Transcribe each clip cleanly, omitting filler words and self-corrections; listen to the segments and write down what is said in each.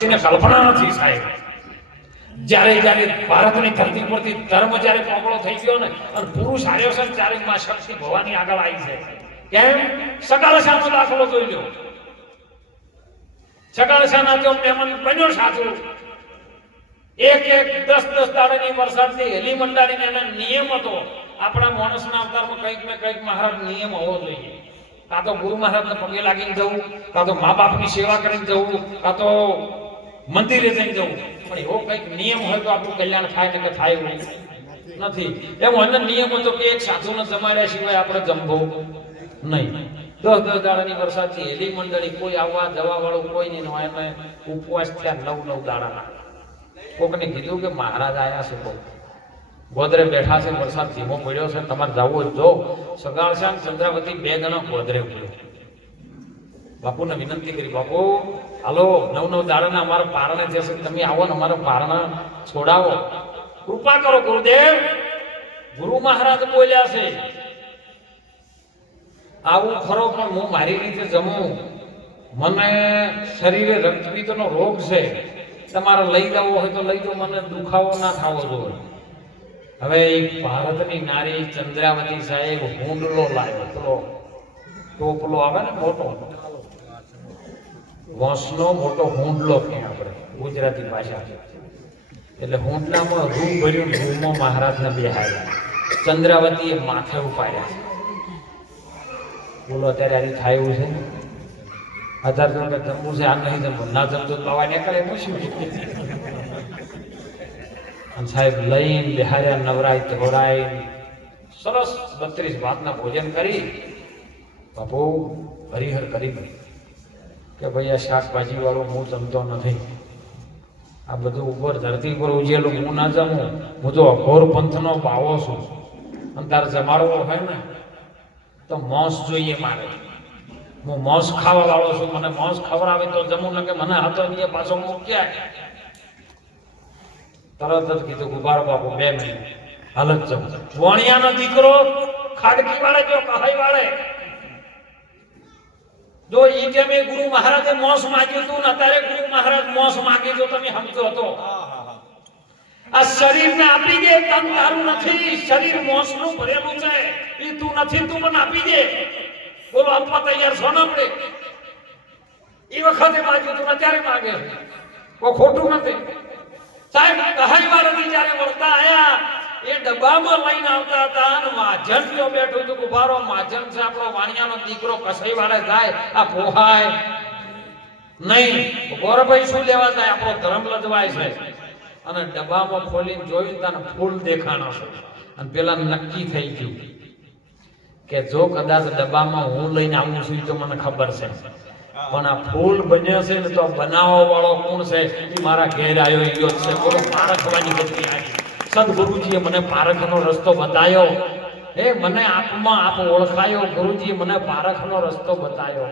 કલ્પના નથી સાહેબ. જ્યારે જ્યારે ભારતની ધરતી પરથી ધર્મ જ્યારે પોકળો થઈ ગયો ને અને પુરુષ આવ્યો છે ત્યારે માં શક્તિ ભવાની આગળ આવી છે. કેમ? સકાળશાનો દાખલો જોઈ લો. સકાળશાના તો મહેમાન બન્યો સાચું. એક 10 દાડાની વરસાદથી હેલી મંડાડીને એના નિયમ હતો. આપણા માણસના અવતારમાં કંઈક ને કંઈક મહારાજ નિયમ હોવો જોઈએ. કાં તો ગુરુ મહારાજને પગે લાગીને જવું, કાં તો મા બાપની સેવા કરીને જવું, કાં તો મંદિરે જઈને જવું. પણ એવો કંઈક નિયમ હોય તો આપણું કલ્યાણ થાય કે થાય એવું નથી. એમ એનો નિયમ હતો કે એક સાધુને જમાડ્યા સિવાય આપણે જમવું નહીં. 10 દાડાની વરસાદથી હેલી મંડળી કોઈ આવવા જવા વાળું કોઈ નહીં. એને ઉપવાસ થયા 9 દાડાના. કોકને કીધું કે મહારાજ આયા છે, બહુ ગોદરે બેઠા છે, વરસાદ ધીમો પડ્યો છે, તમારે જવું જો. સગાળશા ચંદ્રાવતી 2 જણા ગોદરે પડ્યો. બાપુને વિનંતી કરી, બાપુ હાલો 9 દાડાના અમારા પારણે જશે, તમે આવો ને અમારા પારણા છોડાવો, કૃપા કરો ગુરુદેવ. ગુરુ મહારાજ બોલ્યા છે આવું ખરો, પણ હું મારી રીતે જમું. મને શરીરે રક્તપિત્તનો રોગ છે, તમારે લઈ જવો હોય તો લઈ જાઓ, મને દુખાવો ના થવો જોઈએ. હવે એક ભારતની નારી ચંદ્રાવતી સાહેબ હુંડલો લાવ્યો, પેલો ટોપલો આવે ને મોટો, વંશનો મોટો હુંડલો કે આપણે ગુજરાતી ભાષા. એટલે હુંડલામાં રૂમ ભર્યું, રૂમમાં મહારાજને બેહાડ્યા. ચંદ્રાવતીએ માથે ઉપાડ્યા. બોલો અત્યારે આની થાય એવું છે? 1000 રૂપિયા જમવું છે, આ નહીં જમવું, ના જમતો દવા નીકળે પૂછ્યું. અને સાહેબ લઈને બિહાર્યા, નવરાય ધોરાય, સરસ 32 ભાતના ભોજન કરી. બાપુ હરિહર કરી કે ભાઈ આ શાકભાજી વાળું હું જમતો નથી, આ બધું ઉપર ધરતી પર ઉજેલું હું ના જમું. હું તો અઘોર પંથનો પાવો છું, અને તારે જમાડવો હોય ને તો માંસ જોઈએ મારે. હું માંસ ખાવા વાળો છું, મને માંસ ખવડાવે તો જમું, ને કે મને હાથો નહીં પાછો મૂક્યા. તરત જ કીધું ગુબારો બાપુ 2 મિનિટ હાલત જમ. વણિયાનો દીકરો ખાડકી વાળે જો કહાઈ વાળે જો ઈ કે મેં ગુરુ મહારાજે મોસ માંગ્યું હતું ને અત્યારે ગુરુ મહારાજ મોસ માંગે તો તમે સમજો તો આ શરીરને આપી દે, તન તારું નથી, શરીર મોસનું ભરેલું છે, ઈ તું નથી, તું મને આપી દે. બોલો આપવા તૈયાર છો ને આપણે? ઈ વખતે માંગ્યું તું અત્યારે માંગે, કોઈ ખોટું નથી સાહેબ. કહાઈ વાળાથી જ્યારે વળતા આયા એ ડબ્બામાં લઈને આવતા હતા અને માજન જો બેઠું હતું. ઉભારો માજન છે આપણો વાણિયાનો દીકરો, કસાઈ વાળે જાય આ પોહાય નહીં. ગોરભાઈ શું લેવા જાય? આપણો ધર્મ લજવાય છે. અને ડબ્બામાં ખોલીને જોયું તાને ફૂલ દેખાણો છે. અને પેલા નક્કી થઈ ગયું કે જો કદાચ ડબ્બામાં હું લઈને આવું છું તો મને ખબર છે, પણ આ ફૂલ બન્યો છે ને તો બનાવવા વાળો કોણ છે? મારા ઘેર આવ્યો ઈયો છે. બોલો પારખવાની ગતિ આવી. સદગુરુજીએ મને પારખનો રસ્તો બતાવ્યો. મને આપમાં આપ ઓળખાયો. ગુરુજીએ મને પારખનો રસ્તો બતાવ્યો.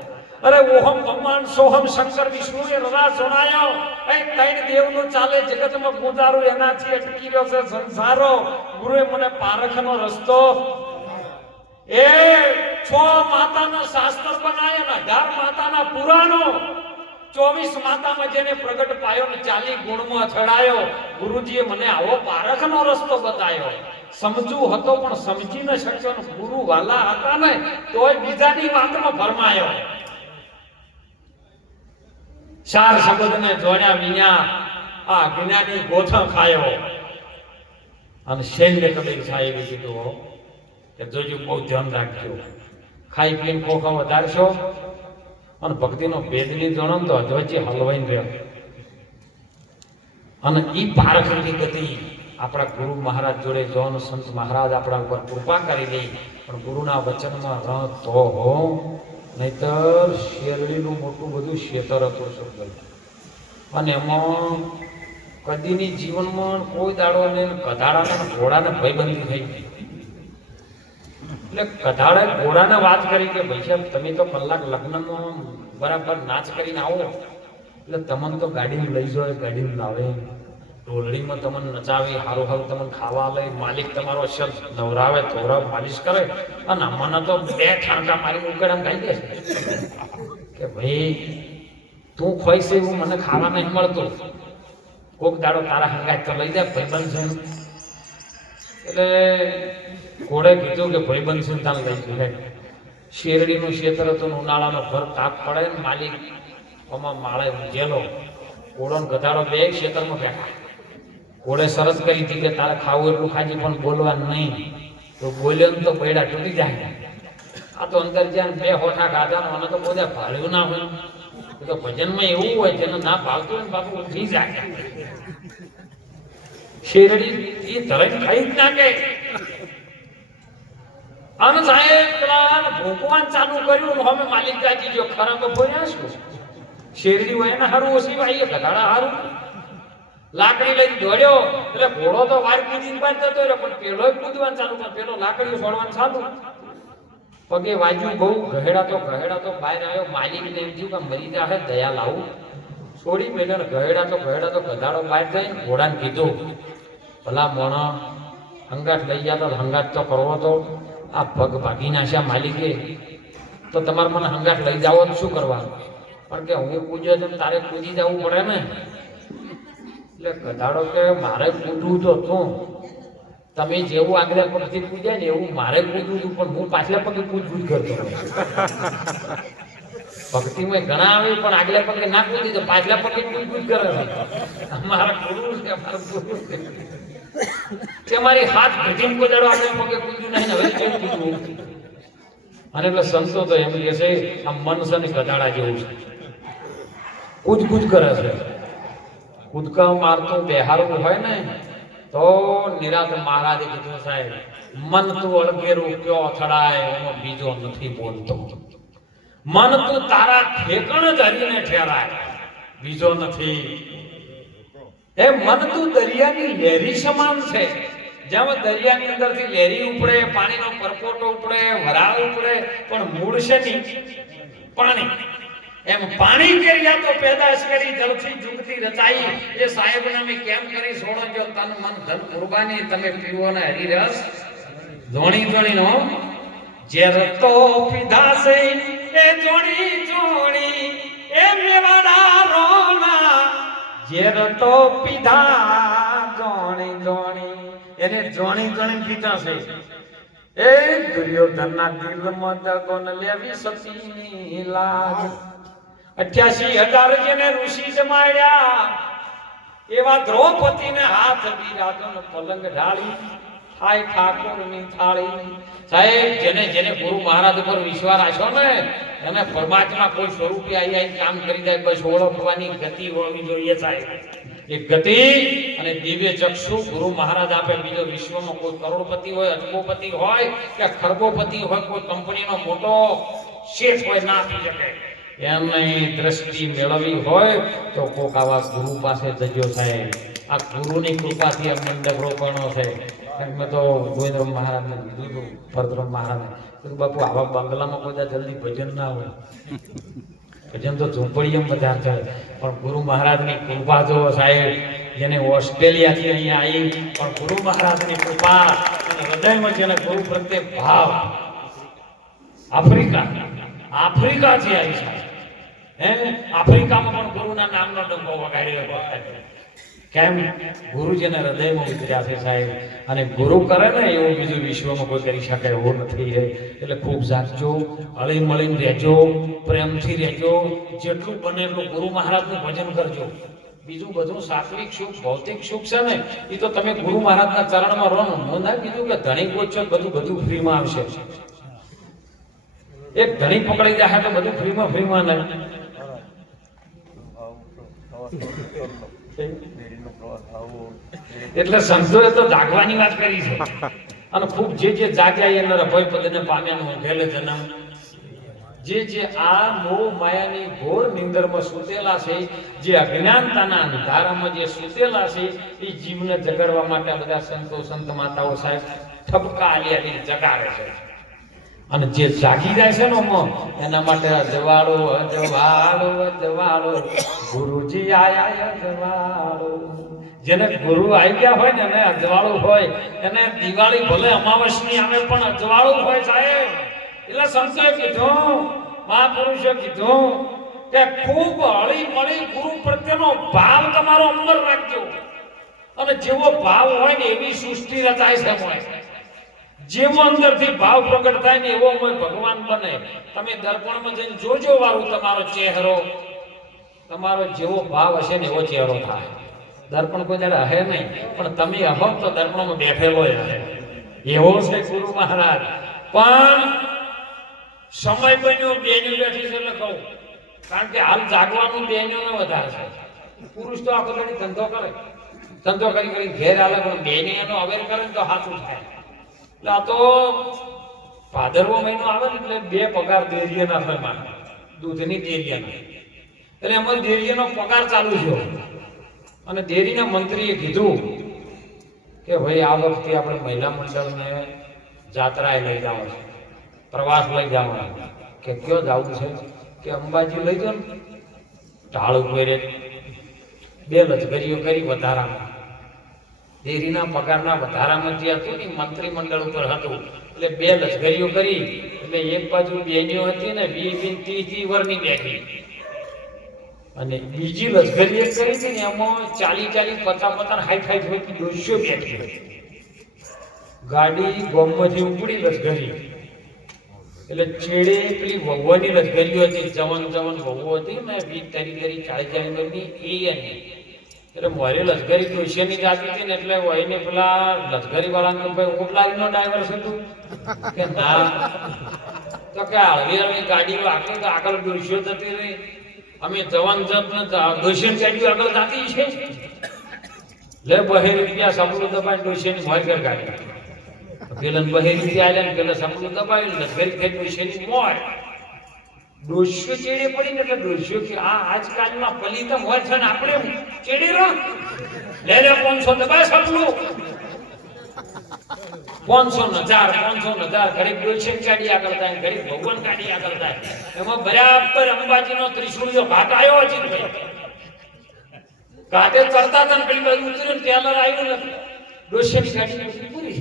અરે ઓહમ ભગવાન સોહમ શંકર વિષ્ણુએ રવા સુણાયો. એ 3 દેવનું ચાલે જગતમાં ગુજારો, એનાથી અટકી રહ્યો છે સંસારો. ગુરુએ મને પારખનો રસ્તો 6 માતાનો શાસ્ત્ર બનાવ્યો ને 18 માતાના પુરાણો, 24 માતામાં જેને પ્રગટ પાયો ને 40 ગુણમાં છડાયો. ગુરુજીએ મને આવો પારખનો રસ્તો બતાવ્યો. સમજુ હતો પણ સમજી ન શક્યો. ગુરુ વાલા હતા ને તોય બીજાની વાતમાં ભરમાયો. 4 શબ્દને જોડ્યા વિના આ જ્ઞાની ગોથણ ખાયો. અને શૈલ્ય કબીર સાહેબે કીધું કે જોજો બહુ ધ્યાન રાખજો, ખાઈ પીને ખોખા વધારશો અને ભક્તિનો ભેદની જણો તો વચ્ચે હલવાઈને રહ્યો. અને ઈ પારખની ગતિ આપણા ગુરુ મહારાજ જોડે જોન સંત મહારાજ આપણા ઉપર કૃપા કરી દે. પણ ગુરુના વચનમાં રહ તો હો, નહીતર શેરડીનું મોટું બધું શેતર હતું શબ્દ. અને એમાં કદીની જીવનમાં કોઈ દાડો ને કધાડાના ઘોડાને ભયબંધી થઈ ગઈ. એટલે કધાડે ઘોડાને વાત કરી કે ભાઈ સાહેબ તમે તો કલાક લગ્નમાં બરાબર નાચ કરીને આવો એટલે તમને તો ગાડીમાં લઈ જાય, ગાડીમાં લાવે, ઢોલડીમાં તમને નચાવે, હારું હારું તમને ખાવા લે, માલિક તમારો અસર નવરાવે ધોરાવે માલિશ કરે. અને મને તો 2 ઠાંકા મારી ઉકેડામાં ગાઈ દે કે ભાઈ તું ખોઈશ એવું મને ખાવા નહીં મળતું, કોક દાડો તારા હંગાત તો લઈ જાય ભાઈબંધ છે. એટલે ઘોડે કીધું કે ભાઈબંધ છે તાને લઈ જાય. શેરડીનું ક્ષેત્ર હતું, ઉનાળાનો ભર તાપ પડે ને માલિક આમાં માળે ઊંઘેલો, ઘોડો ને ગધાડો બે ક્ષેત્રમાં બેઠા. ઘોડે શરત કરી હતી કે તારે ખાવું એટલું ખાજે પણ બોલવાનું નહીં, તો બોલ્યો ને તો પૈડા તૂટી જાય. આ તો અંદર જ્યાં બે હોઠા ખાધા ને મને તો બધા ભાળ્યું ના હોય. તો ભજનમાં એવું હોય જેને ના ભાવતું ને બાપુ ઉઠી જાય. શેરડી એ તરત ખાઈ જ નાખે. અને સાહેબ પેલા ભોગવાન ચાલુ કર્યું, હવે માલિક ગાજી જો ખરાબ બોલ્યા છું. શેરડી હોય ને હારું ઓછી ભાઈ ગધાડા હારું. લાકડી લઈને દોડ્યો એટલે ઘોડો તો વાર કૂદીને બહાર જતો રહ્યો, પણ પેલો કૂદવાનું ચાલુ પણ પેલો લાકડીઓ છોડવાનું ચાલુ. પગે વાજ્યું બહુ, ગહેડા તો બહાર આવ્યો. માલિક ને એમ થયું કે મરી જાય દયા લાવું, છોડી મેલ્યો ને ગહેડા તો ગધાડો બહાર જઈને ઘોડાને કીધું, ભલા મોણો હંગાટ લઈ ગયા તો હંગાટ તો કરવો તો આ પગ ભાગી નાખ્યા માલિકે, તો તમારે મને હંગાટ લઈ જાવ તો શું કરવાનું? પણ કે હું કૂદ્યો તો તારે કૂદી જવું પડે ને. એટલે ગધાડો કે મારે કૂદવું તો હતું, તમે જેવું આગલા પગથી કૂદ્યા ને એવું મારે કૂદવું હતું, પણ હું પાછલા પગે કૂદકૂદ કરતો. ભક્તિમાં ઘણા આવે પણ આગલા પગે ના કૂદી તો પાછલા પગે કૂદકૂદ કરે છે. અમારા ગુરુ છે, અમારા ગુરુ છે કે મારી હાથ ભજીને કૂદાડો આગલા પગે કૂદ્યું નહીં, હવે કેમ કૂદવું? અને એટલે સંતો તો એમ કહે છે આ મન છે ને ગધાડા જેવું છે, કૂદકૂદ કરે છે. કૂદકા મારતું બેહારવું હોય ને તો નિરાત મહારાજે કીધું સાહેબ, મન તું અળગેરું કયો અથડાય એનો બીજો નથી બોલતો. મન તું તારા ઠેકણ ધરીને ઠેરાય, બીજો નથી. એ મન તું દરિયાની લહેરી સમાન છે. જેમાં દરિયાની અંદરથી લહેરી ઉપડે, પાણીનો પરપોટો ઉપડે, વરાળ ઉપડે, પણ મૂળ છે નહીં પાણી. એમ પાણી કેરિયા તો પેદાશ કરી, જલથી જુગતી રચાઈ. એ સાહેબ નામે કેમ કરી છોડો જો તન મન ધન કુરબાની, તમે પીવો ને હરિરસ ધોણી નો. જે રતો પીધા છે એ જોણી એ મેવાડા રોના, જે રતો પીધા જોણી એને જોણી પીધા છે. એ દુર્યોધનના દિલમાં દગો ન લેવી સતીની લાજ. 88,000 જેને ઋષિ જમાડ્યા, એવા દ્રૌપદીને હાથ બિરાજો ને પલંગ ઢાળી, હાય ઠાકોરની થાળી. સાહેબ જેને ગુરુ મહારાજ ઉપર વિશ્વાસ રાખ્યો ને એને પરમાત્મા કોઈ સ્વરૂપે આવી કામ કરી દે. બસ ઓળખવાની ગતિ હોવી જોઈએ સાહેબ. એ ગતિ અને દિવ્ય ચક્ષુ ગુરુ મહારાજ આપે. બીજો વિશ્વમાં કોઈ કરોડપતિ હોય, અજબોપતિ હોય કે ખરબોપતિ હોય, કોઈ કંપનીનો મોટો શેઠ હોય ના આપી શકે. એમની દ્રષ્ટિ મેળવવી હોય તો કોક આવા ગુરુ પાસે જજો સાહેબ. આ ગુરુની કૃપાથી આ મંડપ રોપણો છે. મેં તો ગોવિંદ મહારાજને કીધું, ભરતરામ મહારાજને કીધું, બાપુ આવા બંગલામાં કોઈ જલ્દી ભજન ના હોય, ભજન તો ઝૂંપડીમાં બધા છે. પણ ગુરુ મહારાજની કૃપા જો સાહેબ, જેને ઓસ્ટ્રેલિયાથી અહીંયા આવી પણ ગુરુ મહારાજની કૃપા અને હૃદયમાં જેને ગુરુ પ્રત્યે ભાવ, આફ્રિકાથી આવી છે. આફ્રિકામાં પણ ગુરુના નામનો ડંકો વગાડ્યો. કેમ? ગુરુ જેને હૃદયમાં ઉતર્યા છે સાહેબ. અને ગુરુ કરે ને એવું બીજું વિશ્વમાં કોઈ કરી શકે એવું નથી. એટલે ખૂબ જાગજો, હળી મળીને રહેજો, પ્રેમથી રહેજો. જેટલું બને એટલું ગુરુ મહારાજનું ભજન કરજો. બીજું બધું સાત્વિક સુખ, ભૌતિક સુખ છે ને એ તો તમે ગુરુ મહારાજના ચરણમાં રહો ને. હું ના કીધું કે ધણી ગોચો બધું ફ્રીમાં આવશે. એક ધણી પકડી જાય તો બધું ફ્રીમાં ને. એટલે સંતોએ તો જાગવાની વાત કરી છે. અને ખૂબ જે જાગ્યા એના અભય પદને પામ્યાનું ઘેલે જન્મ. જે આ મોહ માયાની ઘોર નિંદરમાં સૂતેલા છે, જે અજ્ઞાનતાના અંધારામાં જે સૂતેલા છે, એ જીવને જગાડવા માટે બધા સંત માતાઓ સાહેબ ઠપકા આલી જગાડે છે. અને જે જાગી જાય છે ને એના માટે અજવાળો ગુરુજી આયા અજવાળો. જેને ગુરુ આવી ગયા હોય ને એને અજવાળું હોય. એને દિવાળી ભલે અમાવસની આવે પણ અજવાળું હોય સાહેબ. એટલે સંતોએ કીધું, મહાપુરુષે કીધું કે ખૂબ હળી મળી ગુરુ પ્રત્યેનો ભાવ તમારો અંદર રાખજો અને જેવો ભાવ હોય ને એવી સૃષ્ટિ રચાય છે હોય જેવો અંદરથી ભાવ પ્રગટ થાય ને એવો હોય ભગવાન બને તમે દર્પણમાં જઈને જોજો વાળું તમારો ચહેરો તમારો જેવો ભાવ હશે ને એવો ચહેરો થાય દર્પણ કોઈ દાડે હે નહીં પણ તમે હો તો દર્પણમાં બેઠેલો હે એવો છે ગુરુ મહારાજ પણ સમય બન્યો બેની બેઠી છે એટલે કહું કારણ કે હાલ જાગવાનું બેનીઓને વધારે છે પુરુષ તો આખો દાડી ધંધો કરી ઘેર આવે પણ બેની એનો અવેર કરે ને તો સાચું થાય એટલે આ તો ભાદરવો મહિનો આવે ને એટલે 2 પગાર દેરિયાના થાય માન દૂધની દેરિયાના એટલે એમાં દેરિયાનો પગાર ચાલુ થયો અને દેરીના મંત્રીએ કીધું કે ભાઈ આ વખતે આપણે મહિલા મંડળને જાત્રાએ લઈ જવાનું છે પ્રવાસ લઈ જવાનો કે કયો જવું છે કે અંબાજી લઈ જાઓ ને ઢાળ ઉપર 2 લશ્કરીઓ કરી વધારામાં દેરીના પગારના વધારામાં જે હતું ને મંત્રીમંડળ ઉપર હતું એટલે 2 લશ્કરીઓ કરી એટલે એક બાજુ બેનીઓ હતી ને 20-30 વર્ષની બેઠી અને બીજી લશ્કરી એક કરી હતી ને એમાં 40-50 હાઈ થતી દોષીઓ બેઠી ગાડી ગોમમાંથી ઉપડી લશ્કરી એટલે ચેડે પેલી ભગવાની લશ્કરીઓ હતી જવન ભગવો હતી ને 20-30 40 વર્ષની એ એની એટલે મારી લશ્કરી દોષીની જાતી હતી ને એટલે વહીને પેલા લશ્કરી વાળાને ભાઈ ઓટલારીનો ડ્રાઈવર છે તું કે ના તો કે હળવી ગાડીઓ આગળ દોષીઓ જતી રહી અમે જવાન દોષીની ગાડીઓ આગળ જાતી છે લે 2 રૂપિયા સપનું દબાઈ દોષીની મોર ગાડી પેલા 2 રૂપિયા આલ્યા ને પેલા સપનું દબાવી લશ્કરી થઈ દોષીની મોર દોષીઓ ચેડે પડી ને એટલે દોષીઓ કે આ આજકાલના પલિતમ હોય છે ને આપણે ચેડી રહો લે 500 દબાય સપનું 500,000 ઘડીક દોષી ગાડી આગળ થાય ઘડીક ભગવાન ગાડી આગળ થાય એમાં બરાબર અંબાજીનો ત્રિશુળિયો ઘાટ આવ્યો છે ઘાટે ચડતા હતા ને પેલી બાજુ ઉતર્યું ટેલર આવ્યું ને દોષીની ગાડી પૂરી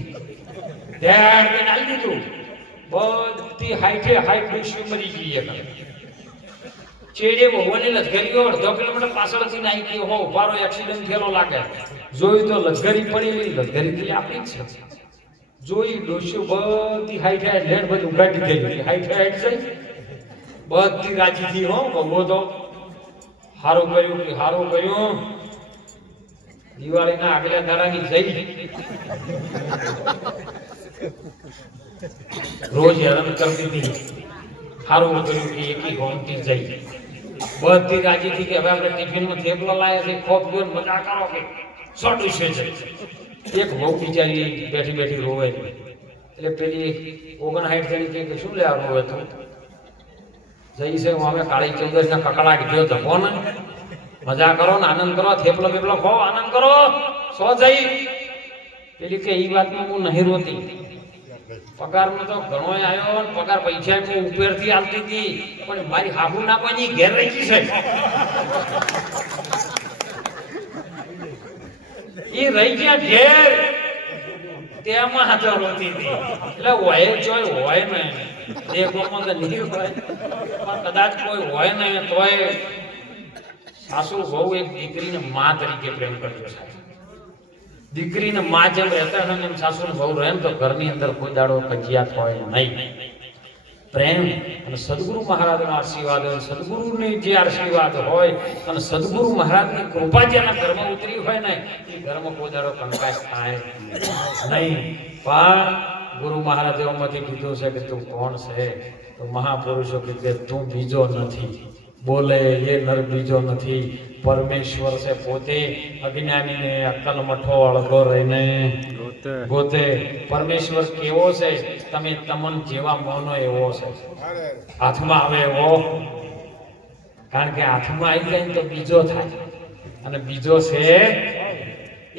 ધ્યાન કે નાલી દીધું બધી હાઈટ દોષીઓ મરી ગઈ ચેડે ભગવાનની લશ્કરીઓ 1.5 કિલોમીટર પાછળથી નાઈ ગયો હો ઉભારો એક્સિડન્ટ થયેલો લાગે જોઈ તો લશ્કરી પડી લશ્કરી આપણી જ છે જોઈ દોષીઓ બધી હાઈટ લેડ બધું ઉગાડી ગઈ હાઈટ જાય બધી રાજી થી હો ભગવો તો હારું કર્યું દિવાળીના આગલા દાડાની જઈ રોજ હેરાન કરતી હતી હારું કર્યું કે એકી હોમતી જઈ બધી રાજી થી કે હવે આપણે ટિફિનમાં થેપલા લાયા છે ખોપ જોઈને મજા કરો કે સોટું છે એક બહુ બિચારી બેઠી રોવે એટલે પેલી 59 જણી કે શું લેવા રોવે તું જઈ છે હું હવે કાળી 14 ના કકડાટ ગયો તો કોણ મજા કરો ને આનંદ કરો થેપલો બેપલો ખો આનંદ કરો સો જઈ પેલી કે એ વાતમાં હું નહીં રોતી પગારમાં તો ઘણો આવ્યો ને પગાર પૈસા હું ઉપરથી આવતી હતી પણ મારી હાહુ ના બની ઘેર રહી છે એ રહી ગયા ઘેર તેમાં હાજર હોતી હતી એટલે હોય જોય હોય ને દેખોમાં તો નહીં હોય પણ કદાચ કોઈ હોય ને તોય સાસુ બહુ એક દીકરીને માં તરીકે પ્રેમ કરજો સાહેબ દીકરીને માં જેમ રહેતા હોય એમ સાસુને બહુ રહે તો ઘરની અંદર કોઈ દાડો કજિયાત હોય નહીં પ્રેમ અને સદગુરુ મહારાજના આશીર્વાદ હોય સદગુરુની જે આશીર્વાદ હોય અને સદગુરુ મહારાજની કૃપા જેના ઘરમાં ઉતરી હોય ને એ ઘરમાં કોઈ દાડો કંકાસ થાય નહીં પણ ગુરુ મહારાજે એમાંથી કીધું છે કે તું કોણ છે તો મહાપુરુષો કે તું બીજો નથી બોલે એ નર બીજો નથી પરમેશ્વર છે પોતે અજ્ઞાનીને અક્કલ મઠો અળગો રહીને ગોતે પરમેશ્વર કેવો છે તમે તમન જેવા મોનો એવો છે હાથમાં આવે એવો કારણ કે હાથમાં આવી જાય તો બીજો થાય અને બીજો છે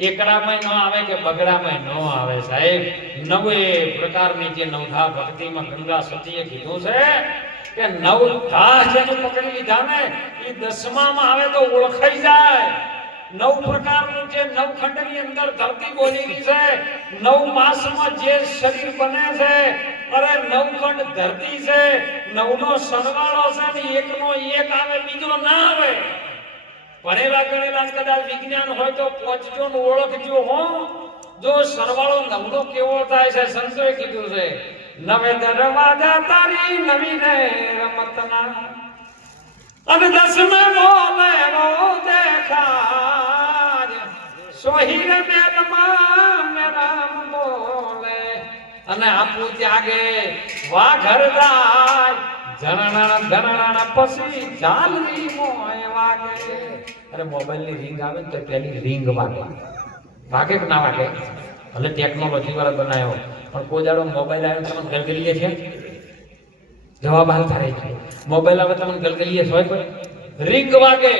એકડામાં ન આવે કે બગડામાં ન આવે સાહેબ 9 પ્રકારની જે નવધા ભક્તિમાં ગંગા સતીએ કીધું છે કે 9 ધા જેનું પકડી લીધા ને એ 10મામાં આવે તો ઓળખાઈ જાય 9 પ્રકારનું જે 9 ખંડની અંદર ધરતી બોલેલી છે 9 માસમાં જે શરીર બને છે અરે નવખંડ ધરતી છે, નવનો સરવાળો છે ને એકનો એક આવે બીજો ના આવે. ભણેલા ગણેલા કદાચ વિજ્ઞાન હોય તો પહોંચજો ને ઓળખજો હો. જો સરવાળો નવનો કેવો થાય છે, સંતોએ કીધું છે નવે દરવાજા તારી નવી રે રમતના અને દસમે બોલે રો દેખાય સોહીર મેલમાં મેરામ બોલે અને આપું ત્યાગે વા ઘરદાય જણણા ધણણા પછી ચાલવી મોય વાગે. અરે મોબાઈલ ની રિંગ આવે ને તો પેલી રિંગ વાગે. વાગે કે ના વાગે? ભલે ટેકનોલોજી વાળા બનાવ્યો પણ કોઈ દાડો મોબાઈલ આવ્યો તમને ગલગલીએ છે? જવાબ હાલ થાય છે મોબાઈલ આવે તમને ગલગલીએ હોય કોઈ? રિંગ વાગે.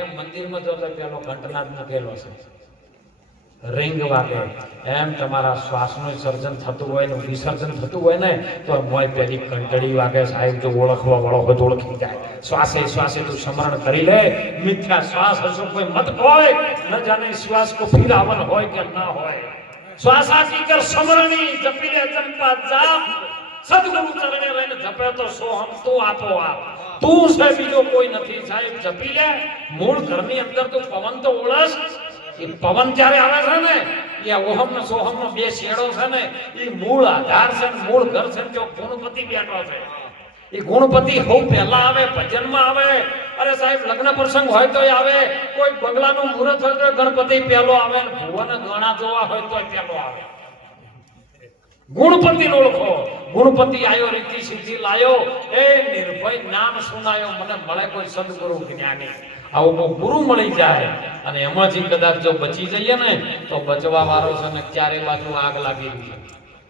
એમ મંદિરમાં તો પેલો ઘંટનાદ મૂકેલો છે, રિંગ વાગે. એમ તમારા શ્વાસનું સર્જન થતું હોય ને વિસર્જન થતું હોય ને તો મોય પેલી ઘંટડી વાગે. સાહેબ જો ઓળખવા વાળો હોય તો ઓળખી જાય. શ્વાસે શ્વાસે તું સ્મરણ કરી લે. મિથ્યા શ્વાસ હશો કોઈ મત હોય, ન જાણે શ્વાસ કો ફિરાવન હોય કે ના હોય. શ્વાસાથી કર સ્મરણી જપી લે ચંપા જાપ. સદગુરુ ચરણે રહીને જપે તો સોહમ તું આપો આપ. તું છે બીજો કોઈ નથી. સાહેબ જપી લે. મૂળ ઘરની અંદર તું પવન તો ઓળખ. એ પવન જ્યારે આવે છે ને એ ઓહમ ને સોહમ નો બે શેડો છે ને એ મૂળ આધાર છે, મૂળ ઘર છે. જો ગુણપતિ બેઠો છે એ ગુણપતિ હો પહેલા આવે, ભજનમાં આવે. અરે સાહેબ લગ્ન પ્રસંગ હોય તો આવે, કોઈ બંગલાનું મુહૂર્ત હોય તો ગણપતિ પહેલો આવે, ભુવન ગણા જોવા હોય તો પહેલો આવે. ગુણપતિ ઓળખો. ગુણપતિ આયો રીતિ સિદ્ધિ લાયો એ નિર્ભય નામ સુનાયો. મને મળે કોઈ સદગુરુ જ્ઞાની. આવો કોઈ ગુરુ મળી જાય અને એમાંથી કદાચ જો બચી જઈએ ને તો બચવા વાળો છે ને ચારે બાજુ આગ લાગી રહી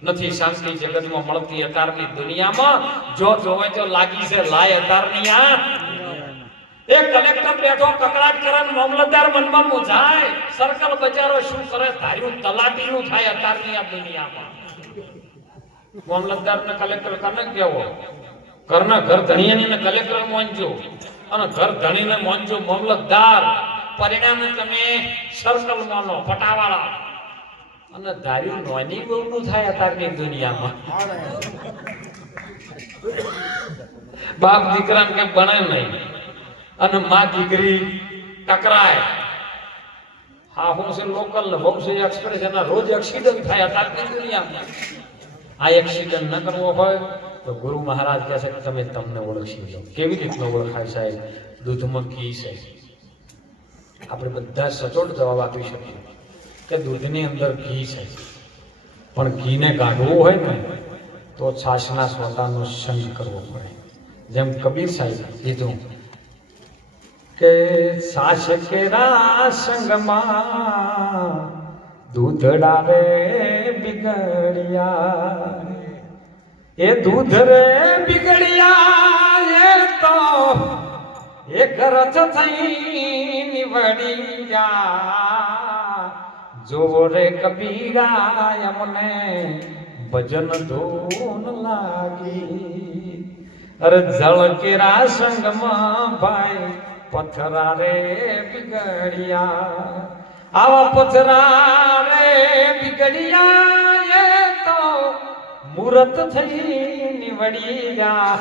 નથી. શાંતિ જગતમાં મળતી અતારની દુનિયામાં જો જોવે તો લાગી છે લાય અતારની આ. એક કલેક્ટર બેઠો કકડાટ કરે, મામલતદાર મનમાં મૂંઝાય. સર્કલ બજારો શું કરે? ધાર્યું તલાટીનું થાય અતારની આ દુનિયામાં. મામલતદાર ને કલેક્ટર કરને કેવો કરના ઘર ધણીયાની ને કલેક્ટર મોંજો અને ઘર ધણીને મોંજો મામલતદાર. પરિણામે તમે સર્કલ માનો પટાવાળા અને ધાર્યું નોની બહુનું થાય અત્યારની દુનિયામાં. બાપ દીકરાને કે ભણે નહીં અને માં દીકરી ટકરાય. હા હું છે લોકલ ને બહુ છે એક્સપ્રેસ એના રોજ એક્સિડન્ટ થાય અત્યારની દુનિયામાં. આ એક્સિડન્ટ ન કરવો હોય તો ગુરુ મહારાજ કહે છે કે તમે તમને ઓળખી લો. કેવી રીતનો ઓળખાય સાહેબ? દૂધમાં ઘી છે. આપણે બધા સચોટ જવાબ આપી શકીએ કે દૂધની અંદર ઘી છે, પણ ઘીને કાઢવું હોય ને તો છાશના સ્વતાનો સંગ કરવો પડે. જેમ કબીર સાહેબ કીધું કે છાશ કેરા સંગમાં દૂધડા રે બિગડ્યા, એ દૂધ રે બિગડ્યા એ તો એક રથ થઈ નીવડી જા. જો રે કબીરા અમને ભજન ધૂન લાગી. અરે જળ કેરા સંગમાં ભાઈ પથરા રે બિગડ્યા. આવા પથરા રે બિગડ્યા એ તો મૂરત થઈ નીવડી જા.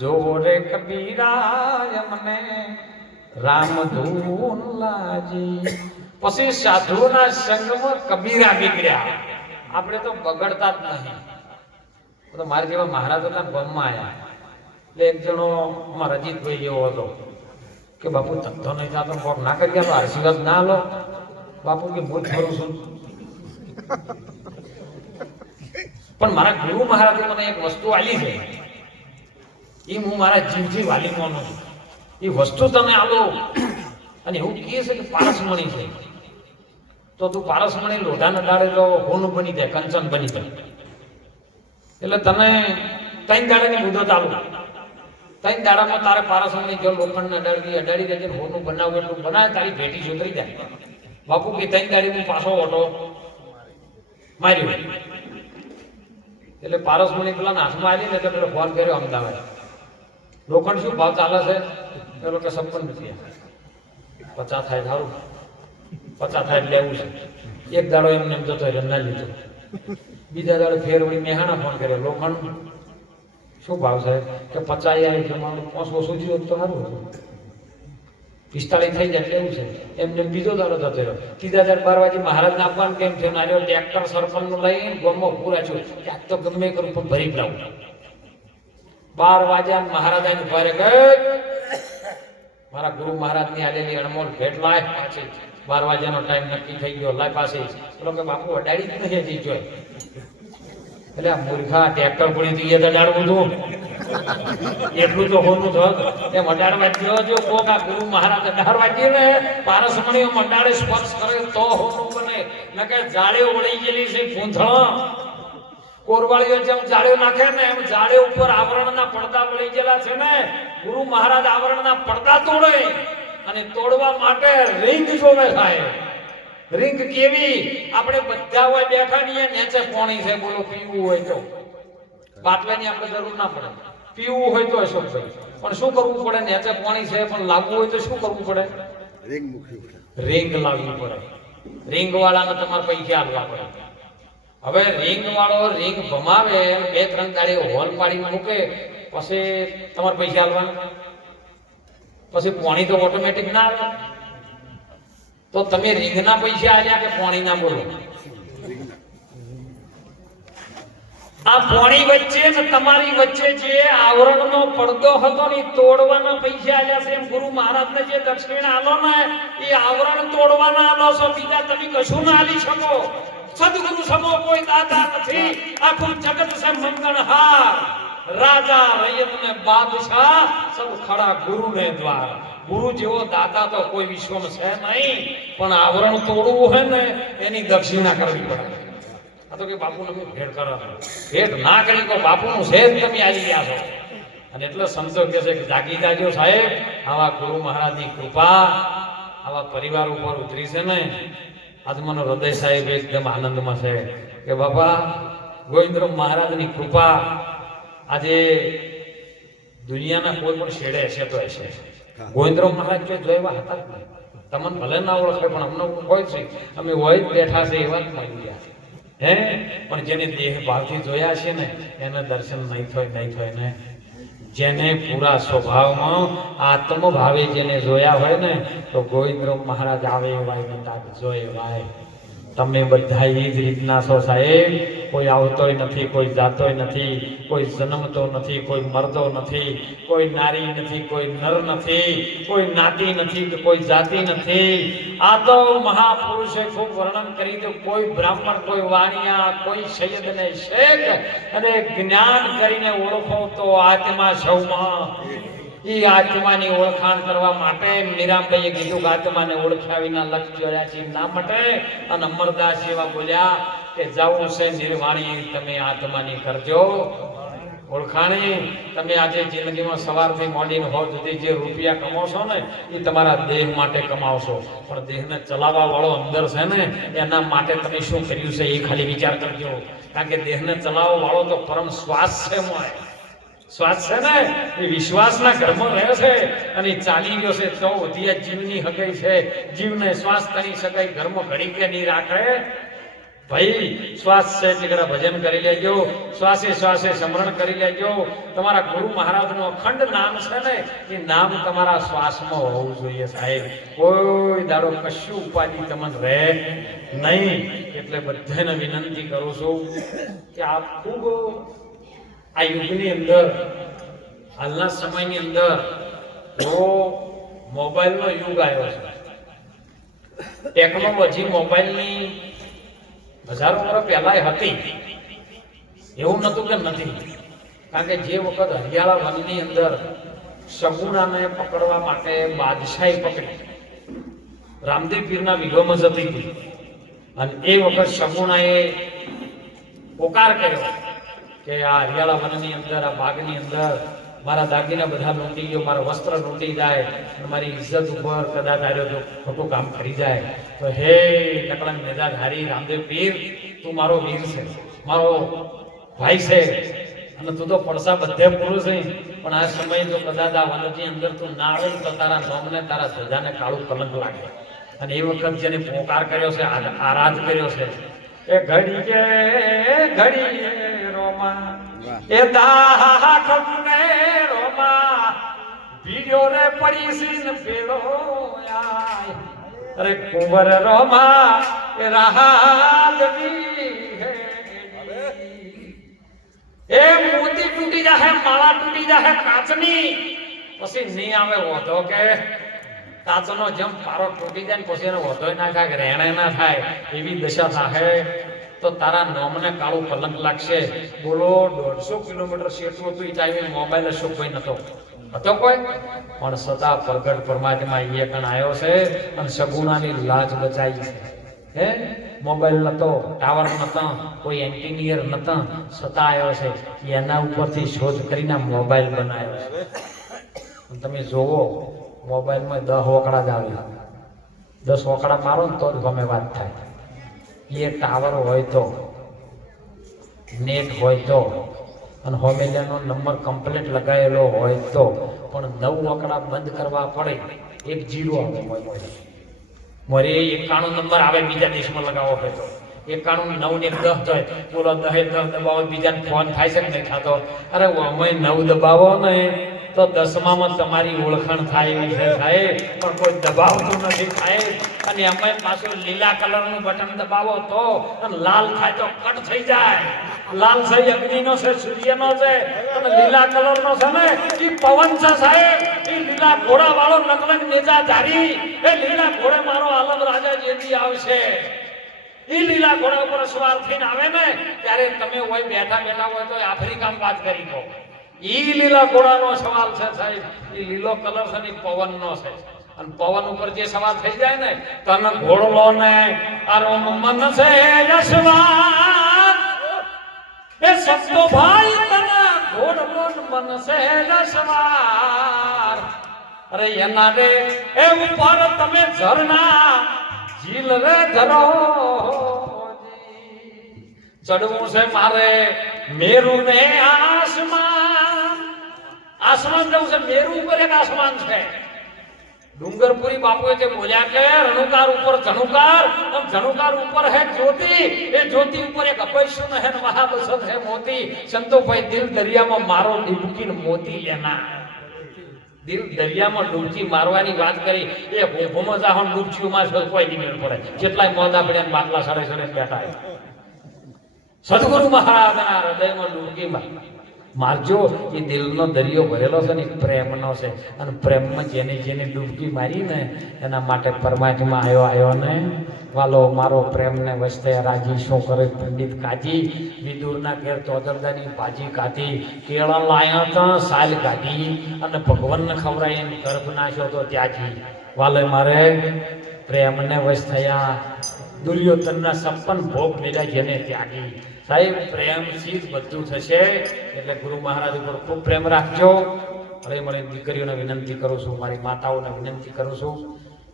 જો રે કબીરા અમને રામ ધૂન લાજી. પછી સાધુના સંગમાં કબીરા બિગડ્યા. આપણે તો બગડતા જ નહીં. તો મારા જેવા મહારાજ હતા ગમમાં આવ્યા એટલે એક જણો અમારા રજીતભાઈ એવો હતો કે બાપુ ધંધો નહીં થતો કોક ના કરી આપો, આશીર્વાદ ના લો. બાપુ કે હું જ કરું છું. પણ મારા ગુરુ મહારાજે મને એક વસ્તુ આલી છે એ હું મારા જીવથી વાલી માનું છું. એ વસ્તુ તમે આલો અને એવું કહે છે કે પારસમણી છે તો તું પારસમણી લોઢાના દાડે તો હોનું બની જાય, કંચન બની જાય. એટલે તને 3 દાડાની મુદત આલો. 3 દાડામાં તારે પારસમણી જો લોખંડને અડાડી દેજે હોનું બનાવું એટલું બનાવે તારી ભેટી સુધરી જાય. બાપુ કે 3 દાડી હું પાછો ઓટો માર્યો. એટલે પારસમણી પેલા હાથમાં આવી ને એટલે પેલો ફોન કર્યો અમદાવાદ. લોખંડ શું ભાવ ચાલે છે? પેલો કે 56 રૂપિયા. 50 થાય સારું, 50 થાય લેવું છે. એક દાડો એમને એમ જતો એટલે ના લીધું. બીજા દાડે ફેર વળી મેહાણા ફોન કર્યો, લોખંડ શું ભાવ સાહેબ? કે 50,000 જમાનું 500 સુધી હોત તો સારું હતું. 45 થઈ જાય એવું છે. એમને બીજો દાડો થતો રહ્યો. ત્રીજા દાડે 12 વાગે મહારાજને આપવાનું કેમ થયું? નાર્યો ટ્રેક્ટર સરપંચનું લઈને ગામમાં પૂરા છું કે આજ તો ગમે કરું પણ ભરી લાવું. 12 વાગ્યા મહારાજાને ઘરે ગઈ, મારા ગુરુ મહારાજની આલેલી અણમોલ ભેટ લાય પાછી. 12 વાગ્યાનો ટાઈમ નક્કી થઈ ગયો, લાય પાછી. પેલો કે બાપુ અડાડી જ નથી હજી જોઈ. એટલે આ મૂર્ખા ટ્રેક્ટર પડી હતી એ અડાડવું હતું, એટલું તો હોનું થત એમ અડાડવા ગયો. જો કોક આ ગુરુ મહારાજ અડાડવા ગયો ને પારસમણીઓ મંડાળે સ્પર્શ કરે તો હોનું બને. નકે જાળે વળી ગયેલી છે પૂંથળો. કોરવાળીઓ જેમ જાળે નાખે ને એમ જાળે ઉપર આવરણના પડદા વળી ગયેલા છે ને. ગુરુ મહારાજ આવરણના પડદા તોડે અને તોડવા માટે રિંગ જોવે થાય. રિંગ કેવી? આપણે બધા હોય બેઠા ની નીચે પાણી છે, બોલો પીવું હોય તો બાટલાની આપણે જરૂર ના પડે. પીવું હોય તો અશોકભાઈ પણ શું કરવું પડે? નીચે પાણી છે પણ લાવવું હોય તો શું કરવું પડે? રિંગ મૂકવી પડે, રિંગ લાવવી પડે. રિંગ વાળાને તમારે પૈસા આપવા પડે. હવે રિંગ વાળો રિંગ ભમાવે 2-3 દાડે હોલ પાડીને મૂકે પછી તમારે પૈસા આપવાના. પછી પાણી તો ઓટોમેટિક ના આવે. તો તમે રિંગના પૈસા આલ્યા કે પાણીના? બોલો. આ પાણી વચ્ચે ને તમારી વચ્ચે જે આવરણનો પડદો હતો ને તોડવાના પૈસા આલ્યા છે. એમ ગુરુ મહારાજને જે દક્ષિણ આલો ને એ આવરણ તોડવાના આલો છો. બીજા તમે કશું ના આલી શકો. સદગુરુ સમો કોઈ દાતા નથી. આખું જગત છે મંગળહાર. રાજા રૈયત ને બાદશાહ સબ ખડા ગુરુ ને દ્વાર. ગુરુ જેવો દાતા તો કોઈ વિશ્વમાં છે નહીં. પણ આવરણ તોડવું હોય ને એની દક્ષિણા કરવી પડે. આ તો કે બાપુ તમે ભેટ કરો, ભેટ ના કરી તો બાપુનું છે જ તમે આલી ગયા છો. અને એટલે સંતો કહે છે કે જાગી જાજો સાહેબ. આવા ગુરુ મહારાજની કૃપા આવા પરિવાર ઉપર ઉતરી છે ને. આજ મને હૃદય સાહેબ એકદમ આનંદમાં છે કે બાપા ગોવિંદરામ મહારાજની કૃપા આજે દુનિયાના કોઈ પણ છેડે હશે તો હશે. ગોવિંદરામ મહારાજ કે જોયા હતા જ નહીં. તમને ભલે ના ઓળખે પણ અમને હોય છે, અમે હોય જ બેઠા છે એવા જ મળી ગયા હે. પણ જેને દેહ ભાવથી જોયા છે ને એને દર્શન નહીં થાય ને. જેને પૂરા સ્વભાવમાં આત્મ ભાવે જેને જોયા હોય ને તો ગોવિંદરામ મહારાજ આવે એવાય નતા જોયે વાય. તમે બધા એ જ રીતના છો સાહેબ. કોઈ આવતોય નથી, કોઈ જાતોય નથી, કોઈ જન્મતો નથી, કોઈ મરતો નથી, કોઈ નારી નથી, કોઈ નર નથી, કોઈ નાતી નથી કે કોઈ જાતિ નથી. આ તો મહાપુરુષે ખૂબ વર્ણન કરી તો કોઈ બ્રાહ્મણ, કોઈ વાણિયા, કોઈ સૈયદ ને શેખ અને જ્ઞાન કરીને ઓળખો તો આત્મા સૌમાં. એ આત્માની ઓળખાણ કરવા માટે મીરાબાઈએ કીધું કે આત્માને ઓળખ્યા વિના લક્ષ્ય 84 ના મટે. અને અમરદાસ એવા બોલ્યા કે જાવું છે નિર્વાણી તમે આત્માની કરજો ઓળખાણી. તમે આજે જિંદગીમાં સવારથી મોડીને હોવ સુધી જે રૂપિયા કમાવશો ને એ તમારા દેહ માટે કમાવશો. પણ દેહને ચલાવવા વાળો અંદર છે ને એના માટે તમે શું કર્યું છે એ ખાલી વિચાર કરજો. કારણ કે દેહને ચલાવવા વાળો તો પરમ શ્વાસ છે. શ્વાસ છે ને એ વિશ્વાસના ઘરમાં રહે છે અને ચાલી ગયો છે તો વધી જીવની હગાઈ છે. જીવને શ્વાસ કરી શકાય ઘરમાં ઘડી કે નહીં રાખે ભાઈ. શ્વાસ છે તીકડા ભજન કરી લેજો, શ્વાસે શ્વાસે સ્મરણ કરી લેજો. તમારા ગુરુ મહારાજનું અખંડ નામ છે ને એ નામ તમારા શ્વાસમાં હોવું જોઈએ સાહેબ. કોઈ દાડો કશું ઉપાધિ તમને રહે નહીં. એટલે બધાને વિનંતી કરું છું કે આપ ખૂબ આ યુગની અંદર હાલના સમયની અંદર જો મોબાઈલનો યુગ આવ્યો છે. ટેકનોલોજી મોબાઈલની હજારો વર્ષ પહેલા હતી એવું નતું કે નથી. કારણ કે જે વખત હરિયાળા વનની અંદર સગુણાને પકડવા માટે બાદશાહી પકડી રામદેવ પીરના વિગોમાં જતી હતી અને એ વખત સગુણાએ પોકાર કર્યો કે આ હરિયાળા વનની અંદર આ બાગની અંદર મારા દાગીના બધા લૂંટી ગયો, મારા વસ્ત્ર લૂંટી જાય અને મારી ઇજ્જત ઉપર કદાચ આવ્યો તો ખોટું કામ કરી જાય તો હે નકળંગ મેદાધારી રામદેવ પીર તું મારો વીર છે, મારો ભાઈ છે અને તું તો પડસા બધે પુરુષ છે. પણ આ સમય જો કદાચ આ વનની અંદર તું ના આવે તો તારા નોમને તારા ધજાને કાળું કલંક લાગે. અને એ વખત જેને પોકાર કર્યો છે, આરાધ કર્યો છે એ ઘડીએ રોમા એ દાહ ને રોમા બીજો રે પડી સીન પેલો આય અરે કુંવર રોમા એ રાહી એ મોતી તૂટી જાહે માળા તૂટી જાહે કાચની પછી નહીં આવે વધો કે કાચનો જેમ પારો તૂટી જાય ને પછી એનો વધોય ના થાય રેણે ના થાય એવી દશા થાય તો તારા નોમને કાળું કલંક લાગશે. બોલો 150 કિલોમીટર શેઠું હતું એ ટાઈમે મોબાઈલ હશો કોઈ નતો કોઈ પણ સદા પ્રગટ પરમાત્મા એ કણ આવ્યો છે અને સગુણાની લાજ બચાવી છે. હે મોબાઈલ નતો, ટાવર નતા, કોઈ એન્જિનિયર નતા, સતા આવ્યો છે એના ઉપરથી શોધ કરીને મોબાઈલ બનાવ્યો છે. તમે જોવો મોબાઈલમાં 10 ઓકડા જ આવે, 10 ઓકડા મારો ને તો જ ગમે વાત થાય. એ ટાવર હોય તો, નેટ હોય તો, અને હોમેલિયાનો નંબર કમ્પ્લીટ લગાવેલો હોય તો, પણ 9 ઓકડા બંધ કરવા પડે, 1 0 આવે મોરે 91 નંબર આવે બીજા દેશમાં લગાવો હોય તો 91 9 ને 10 થાય. બોલો 10 દબાવો બીજાને ફોન થાય છે કે નહીં થતો? અરે અમે 9 દબાવો ને તો 10માં તમારી ઓળખાણ થાય એવી છે સાહેબ, પણ કોઈ દબાવતું નથી થાય. અને અમે પાછું લીલા કલરનું બટન દબાવો તો અને લાલ થાય તો કટ થઈ જાય. લાલ છે અગ્નિનો છે, સૂર્યનો છે, અને લીલા કલરનો છે ને એ પવન છે સાહેબ. એ લીલા ઘોડા વાળો નકલંગ નેજા ધારી એ લીલા ઘોડે મારો આલમ રાજા જેથી આવશે. એ લીલા ઘોડા ઉપર સવાર થઈને આવે ને ત્યારે તમે હોય બેઠા હોય તો આફ્રિકામાં વાત કરી દો. ઈ લીલા ઘોડાનો સવાલ છે સાહેબ. એ લીલો કલર છે ને પવનનો છે, અને પવન ઉપર જે સવાર થઈ જાય ને તને ઘોડલો ને આરો મન છે યશવાન એ સત્તો ભાઈ તને ઘોડલો મન છે યશવાન. અરે એના રે એ ઉપર તમે ઝરણા ઝીલ રે ધરો ચડવું છે મારે મેરુ ને આસમાન. આસમાન જવું છે, મેરુ ઉપર એક આસમાન છે. ડુંગરપુરી બાપુએ જે બોલ્યા કે રણુકાર ઉપર ધનુકાર, ધનુકાર ઉપર હે જ્યોતિ, એ જ્યોતિ ઉપર એક અપૈશું હે મહાબસત હે મોતી. સંતો ભાઈ દિલ દરિયામાં મારો ડૂબકીને મોતી લેના. દિલ દરિયામાં ડૂબકી મારવાની વાત કરી એ ભૂમો જાહન ડૂબકીમાં કોઈ નહીં પડે. કેટલાય મોદા પડ્યા બાટલા સડે બેઠા. સદગુરુ મહારાજના હૃદયમાં ડૂબકી મારજો. એ દિલનો દરિયો ભરેલો છે ને પ્રેમનો છે, અને પ્રેમમાં જેને ડૂબકી મારી ને એના માટે પરમાત્મા આવ્યો ને વાલો મારો પ્રેમને વસ્તે રાજી. શું કરે પંડિત કાજી વિદુરના ઘેર ચોદરદાની ભાજી કાઢી, કેળા લાયા હતા સાલ કાઢી, અને ભગવાનને ખવડાવી ગર્ભ નાખ્યો તો ત્યાંથી. વાલે મારે પ્રેમને વશ થયા, દુર્યોધનના 56 ભોગ મેળ્યા જેને ત્યાગી. સાહેબ પ્રેમથી જ બધું થશે. એટલે ગુરુ મહારાજ ઉપર ખૂબ પ્રેમ રાખજો. હવે મને દીકરીઓને વિનંતી કરું છું, મારી માતાઓને વિનંતી કરું છું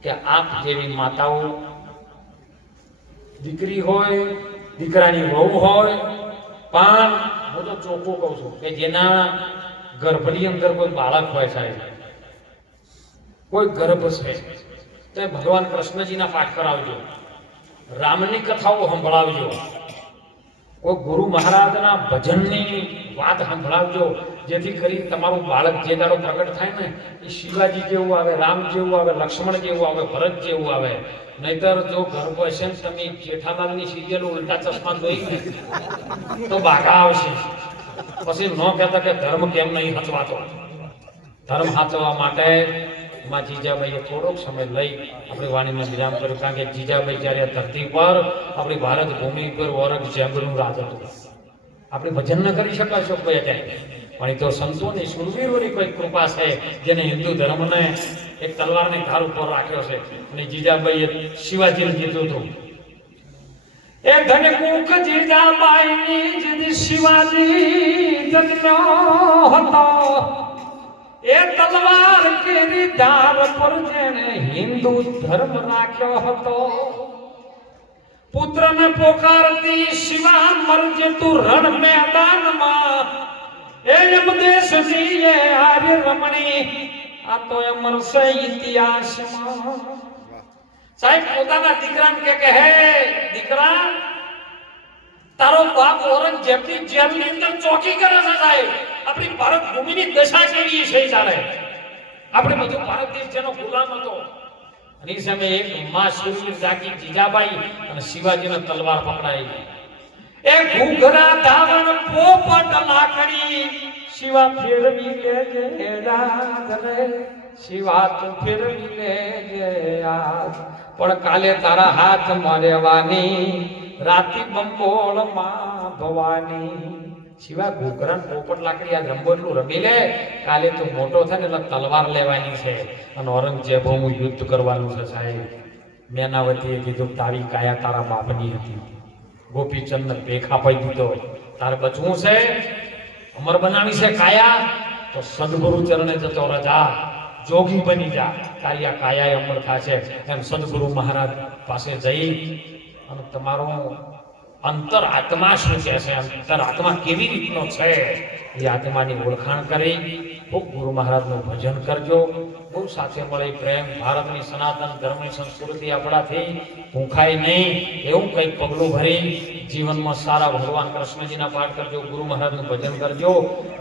કે આપ જેવી માતાઓ, દીકરી હોય દીકરાની વહુ હોય, પણ હું તો ચોખ્ખું કહું છું કે જેના ગર્ભની અંદર કોઈ બાળક હોય સાહેબ, કોઈ ગર્ભ છે તો ભગવાન કૃષ્ણજીના પાઠ કરાવજો, રામની કથાઓ સંભળાવજો, કોઈ ગુરુ મહારાજના ભજનની વાત સંભળાવજો, જેથી કરી તમારું બાળક જે દાડો પ્રગટ થાય ને એ શિવાજી જેવું આવે, રામ જેવું આવે, લક્ષ્મણ જેવું આવે, ભરત જેવું આવે. નહીતર જો ગર્ભ હશે ને તમે જેઠાલાલની સિરિયલ ઉલટા ચશ્મા જોઈ ને તો બાઘા આવશે. પછી ન કહેતા કે ધર્મ કેમ નહીં હચવાતો. ધર્મ હાચવા માટે માં જીજાબાઈએ થોડોક સમય લઈ આપણી વાણીમાં વિરામ કર્યો. કારણ કે જીજાબાઈ જ્યારે ધરતી પર આપણી ભારત ભૂમિ પર ઔરંગઝેબનું રાજ હતું. આપણે ભજન ન કરી શકાશો કોઈ અત્યારે, પણ એ તો સંતોની સુરવીરોની કોઈ કૃપા છે જેને હિન્દુ ધર્મને એક તલવારને ધાર ઉપર રાખ્યો છે. અને જીજાબાઈએ શિવાજીને કીધું હતું એ ધનકુક જીજાબાઈની જીદ શિવાજી જન્મો હતો. એ તલવાર કેરી ધાર પર જેને હિન્દુ ધર્મ રાખ્યો હતો. પુત્રને પોકારતી શિવા મરજે તું રણ મેદાનમાં. એ યમદેશ જીએ આર્ય રમણી આ તો અમરસે ઇતિહાસમાં. સાહેબ પોતાના દીકરાને કે હે દીકરા તારો બાપ ઔરંગઝેબની જેલની અંદર ચોકી કરે છે સાહેબ. આપણી ભારત ભૂમિની દશા કેવી છે જાણે. આપણે બધું ભારત દેશ જેનો ગુલામ હતો. અને એ સામે એક માં સુરવીર જાગી જીજાબાઈ અને શિવાજીને તલવાર પકડાઈ. એ ઘૂઘરા ધાવણ પોપટ લાકડી શિવા ફેરવી લેજે રાત રે શિવા તું ફેરવી લેજે આજ. પણ કાલે તારા હાથ મરેવાની રાતી બંબોળ માં ભવાની. શિવા ઘૂઘરા પોપટ લાકડી આજ રંબોટલું રમી લે. કાલે તું મોટો થાય ને એટલે તલવાર લેવાની છે અને ઔરંગઝેબ હું યુદ્ધ કરવાનું છે સાહેબ. મેનાવતીએ કીધું તારી કાયા તારા બાપની હતી. ગોપીચંદને ભેખ આપી દીધો. તારે બચવું છે, અમર બનાવી છે કાયા, તો સદગુરુ ચરણે જતો રજા, જોગી બની જા. તારી આ કાયા અમર થશે. એમ સદગુરુ મહારાજ પાસે જઈ અને તમારો અંતર આત્મા શું છે, અંતર આત્મા કેવી રીતનો છે એ આત્માની ઓળખાણ કરી ખૂબ ગુરુ મહારાજનું ભજન કરજો. બહુ સાથે મળે પ્રેમ. ભારતની સનાતન ધર્મની સંસ્કૃતિ આપણાથી ભૂખાય નહીં એવું કંઈક પગલું ભરી જીવનમાં સારા ભગવાન કૃષ્ણજીના પાઠ કરજો, ગુરુ મહારાજનું ભજન કરજો,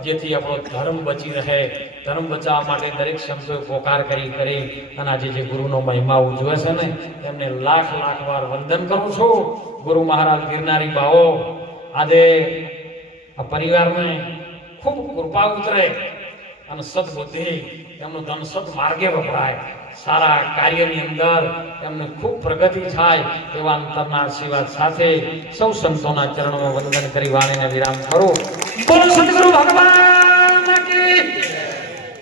જેથી આપણો ધર્મ બચી રહે. ધર્મ બચાવવા માટે દરેક સંતોએ પોકાર કરી અને આજે જે ગુરુનો મહિમા ઉજવે છે ને એમને લાખ લાખ વાર વંદન કરું છું. ગુરુ મહારાજ ગિરનારી બાવો આજે આ પરિવારને ખૂબ કૃપા ઉતરે અને સદબુદ્ધિ એમનું ધન સદ માર્ગે વપરાય. સારા કાર્યની અંદર એમને ખૂબ પ્રગતિ થાય એવા અંતરના આશીર્વાદ સાથે સૌ સંતોના ચરણોમાં વંદન કરી વાણીને વિરામ કરું. બોલો સદગુરુ ભગવાન.